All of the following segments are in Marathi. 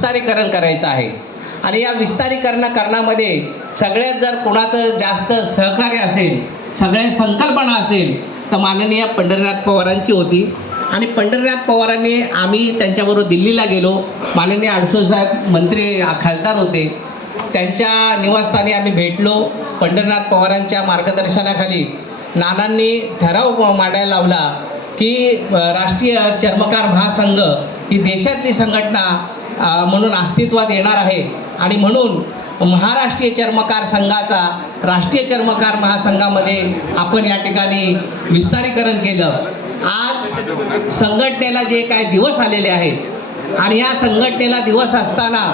विस्तारीकरण करायचं आहे आणि या विस्तारीकरणामध्ये सगळ्यात जर कोणाचं जास्त सहकार्य असेल, सगळ्या संकल्पना असेल तर माननीय पंढरीनाथ पवारांची होती आणि पंढरीनाथ पवारांनी आम्ही त्यांच्याबरोबर दिल्लीला गेलो. माननीय अडसूळ साहेब मंत्री खासदार होते, त्यांच्या निवासस्थानी आम्ही भेटलो. पंढरीनाथ पवारांच्या मार्गदर्शनाखाली नानांनी ठराव मांडायला लावला की राष्ट्रीय चर्मकार महासंघ ही देशातली संघटना म्हणून अस्तित्वात येणार आहे आणि म्हणून महाराष्ट्रीय चर्मकार संघाचा राष्ट्रीय चर्मकार महासंघामध्ये आपण या ठिकाणी विस्तारीकरण केलं. आज संघटनेला जे काय दिवस आलेले आहेत आणि या संघटनेला दिवस असताना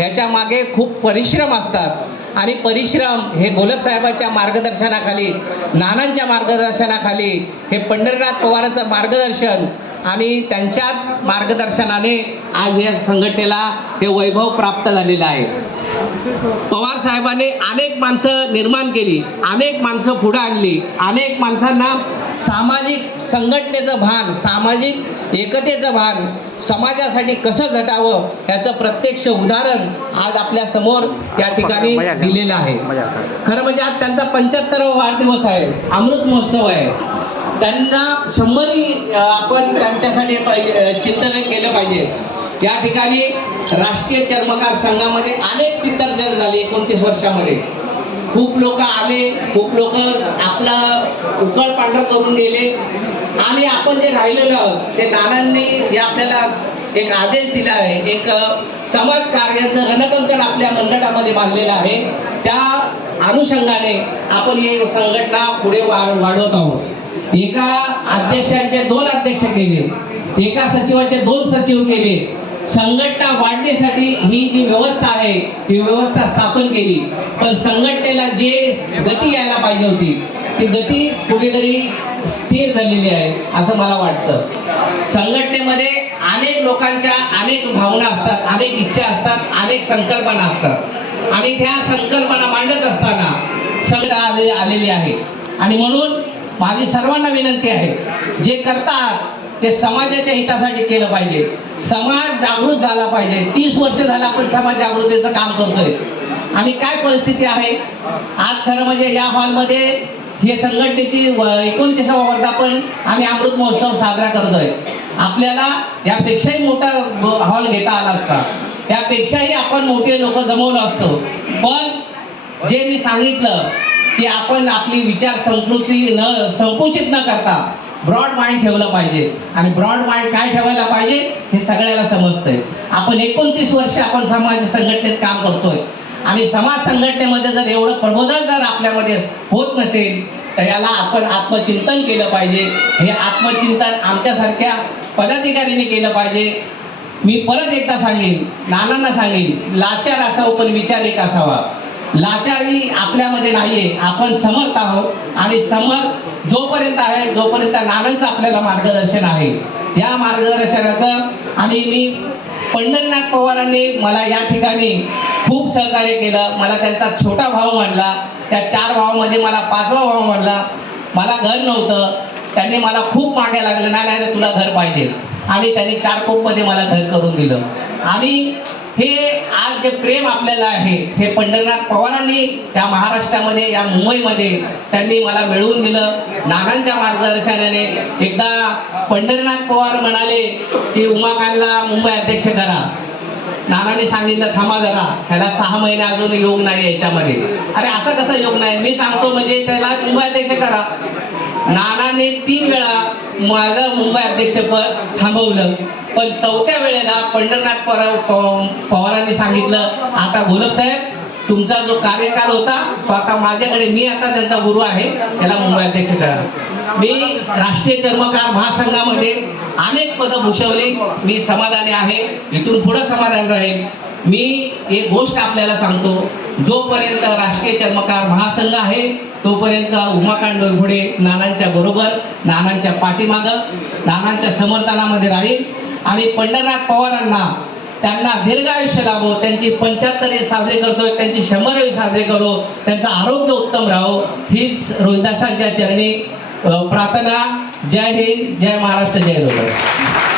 याच्या मागे खूप परिश्रम असतात आणि परिश्रम हे गोलपसाहेबांच्या मार्गदर्शनाखाली, नानांच्या मार्गदर्शनाखाली, हे पंढरीनाथ पवारांचं मार्गदर्शन आणि त्यांच्या मार्गदर्शनाने आज या संघटनेला हे वैभव प्राप्त झालेलं आहे. पवार साहेबांनी अनेक माणसं निर्माण केली, अनेक माणसं पुढे आणली, अनेक माणसांना सामाजिक संघटनेचं भान, सामाजिक एकतेचं भान, समाजासाठी कसं झटावं याचं प्रत्यक्ष उदाहरण आज आपल्या समोर या ठिकाणी दिलेलं आहे. खरं म्हणजे आज त्यांचा 75वा वाढदिवस आहे, अमृत महोत्सव आहे. त्यांना 100 आपण त्यांच्यासाठी चिंतन केलं पाहिजे. या ठिकाणी राष्ट्रीय चर्मकार संघामध्ये अनेक स्थित्यर्जन झाले 29 वर्षामध्ये. खूप लोक आले, खूप लोक आपला उकळ पांढर करून गेले आणि आपण जे राहिलेलो आहोत ते नानांनी जे आपल्याला एक आदेश दिला आहे, एक समाज कार्याचं रणकंकण आपल्या मंडळामध्ये बांधलेलं आहे. त्या अनुषंगाने आपण ही संघटना पुढे वाढवत आहोत. एका अध्यक्षांचे 2 अध्यक्ष केले, एका सचिवाचे 2 सचिव केले. संघटना वाढण्यासाठी ही जी व्यवस्था आहे ही व्यवस्था स्थापन केली, पण संघटनेला जे गती यायला पाहिजे होती ती गती कुठेतरी स्थिर झालेली आहे असं मला वाटतं. संघटनेमध्ये अनेक लोकांच्या अनेक भावना असतात, अनेक इच्छा असतात, अनेक संकल्पना असतात आणि त्या संकल्पना मांडत असताना संघटना आलेली आहे. आणि म्हणून माझी सर्वांना विनंती आहे, जे करतात ते समाजाच्या हितासाठी केलं पाहिजे. समाज जागृत झाला पाहिजे. 30 वर्ष झालं आपण समाज जागृतीचं काम करतोय आणि काय परिस्थिती आहे आज. खरं म्हणजे या हॉलमध्ये हे संघटनेची 29वा वर्धापन आणि अमृत महोत्सव साजरा करतोय. आपल्याला यापेक्षाही मोठा हॉल घेता आला असता, यापेक्षाही आपण मोठे लोक जमवलं असतो. पण जे मी सांगितलं की आपण आपली विचार संस्कृती संकुचित न करता ब्रॉड माइंड ठेवलं पाहिजे आणि ब्रॉड माइंड काय ठेवायला पाहिजे हे सगळ्याला समजतंय. आपण 29 वर्ष आपण समाज संघटनेत काम करतोय आणि समाज संघटनेमध्ये जर एवढं प्रबोधन जर आपल्यामध्ये होत नसेल तर याला आपण आत्मचिंतन केलं पाहिजे. हे आत्मचिंतन आमच्यासारख्या पदाधिकाऱ्यांनी केलं पाहिजे. मी परत एकदा सांगेन, नानांना सांगेन, लाचार असावं पण विचार एक असावा. लाचारी आपल्यामध्ये नाहीये, आपण समर्थ आहोत आणि समर्थ जोपर्यंत आहे जोपर्यंत नानांचं आपल्याला मार्गदर्शन आहे. या मार्गदर्शनाचं आणि मी पंढरीनाथ पवारांनी मला या ठिकाणी खूप सहकार्य केलं. मला त्यांचा छोटा भाऊ मानला, त्या 4 भावामध्ये मला 5वा भाऊ मानला. मला घर नव्हतं, त्यांनी मला खूप मागे लागलं, नाही तुला घर पाहिजे आणि त्यांनी 4 कोपमध्ये मला घर करून दिलं. आणि हे आज जे प्रेम आपल्याला आहे हे पंढरीनाथ पवारांनी या महाराष्ट्रामध्ये, या मुंबईमध्ये त्यांनी मला मिळवून दिलं. नानांच्या मार्गदर्शनाने एकदा पंढरीनाथ पवार म्हणाले की उमाकांतला मुंबई अध्यक्ष करा. नानांनी सांगितलं थांबा जरा, त्याला 6 महिने अजून योग नाही याच्यामध्ये. अरे असा कसा योग नाही, मी सांगतो म्हणजे त्याला मुंबई अध्यक्ष करा. नानाने 3 वेळा माझं मुंबई अध्यक्षपद थांबवलं, पण 4थ्या वेळेला पंढरीनाथ पवारांनी सांगितलं आता गोलपसाहेब तुमचा जो कार्यकाळ होता तो आता माझ्याकडे, मी आता त्यांचा गुरु आहे, त्याला मुंबई अध्यक्ष करा. मी राष्ट्रीय चर्मकार महासंघामध्ये अनेक पदं भूषवली. मी समाधानी आहे, इथून पुढे समाधान राहील. मी एक गोष्ट आपल्याला सांगतो, जोपर्यंत राष्ट्रीय चर्मकार महासंघ आहे तोपर्यंत उमाकांत डोईफोडे नानांच्या बरोबर, नानांच्या पाठीमागं, नानांच्या समर्थनामध्ये राहील. आणि पंढरीनाथ पवारांना त्यांना दीर्घ आयुष्य लाभो, त्यांची 75 साजरे करतोय, त्यांची 100 साजरे करो, त्यांचं आरोग्य उत्तम राहो हीच रोहिदासांच्या चरणी प्रार्थना. जय हिंद, जय महाराष्ट्र, जय रोहिदास.